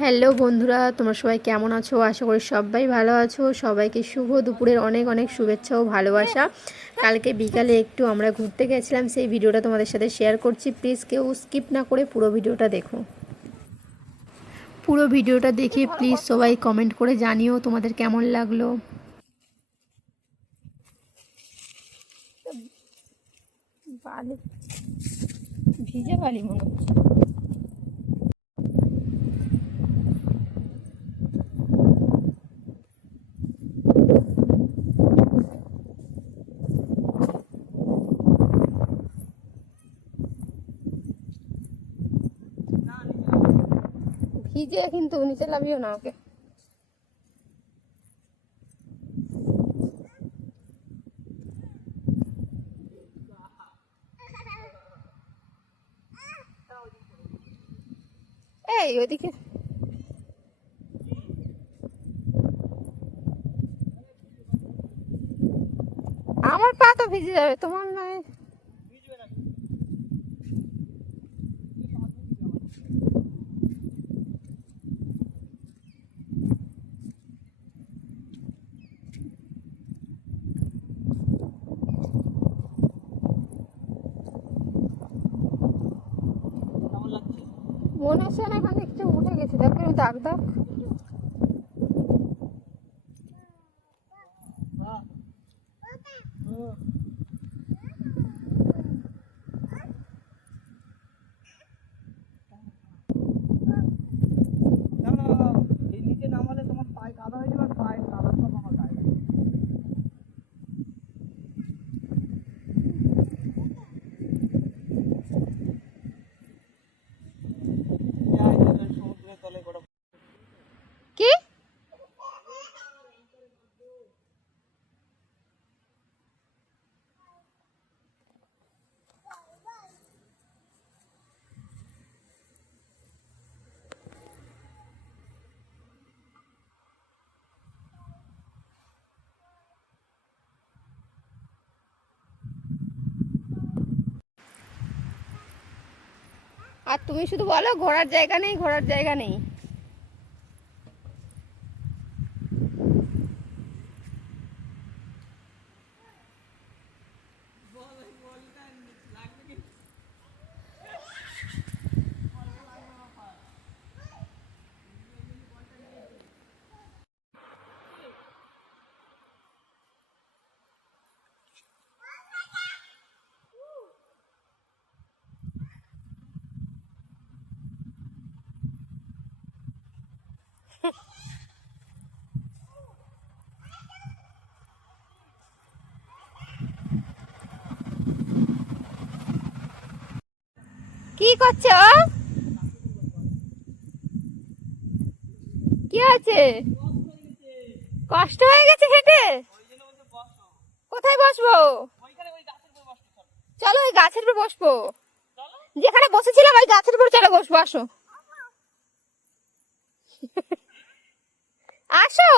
Hello বন্ধুরা, তোমরা সবাই কেমন আছো? আশা করি সবাই ভালো আছো। সবাইকে শুভ দুপুরের অনেক অনেক শুভেচ্ছা ও ভালোবাসা। কালকে বিকালে একটু আমরা ঘুরতে গেছিলাম, সেই ভিডিওটা তোমাদের সাথে শেয়ার করছি। প্লিজ কেউ স্কিপ না করে পুরো ভিডিওটা দেখো। পুরো ভিডিওটা দেখে প্লিজ সবাই কমেন্ট করে জানিও তোমাদের কেমন লাগলো। ভিজে বালি মনে হচ্ছে। ভিজে কিন্তু নিচে নামিও না ওকে। এই ওইদিকে আমার পা তো ভিজে যাবে, তোমার নয়। মনে হচ্ছে না এখানে কিছু উঠে গেছে, দেখো দাগ দাগ। কি আর তুমি শুধু বলো ঘোরার জায়গা নেই, ঘোরার জায়গা নেই। কি করছো? কি আছে? কষ্ট হয়ে গেছে হেঁটে? কোথায় বসবো? চলো ওই গাছের উপর বসবো, যেখানে বসেছিলাম ওই গাছের উপর চলো বসবো, আসো। আসো।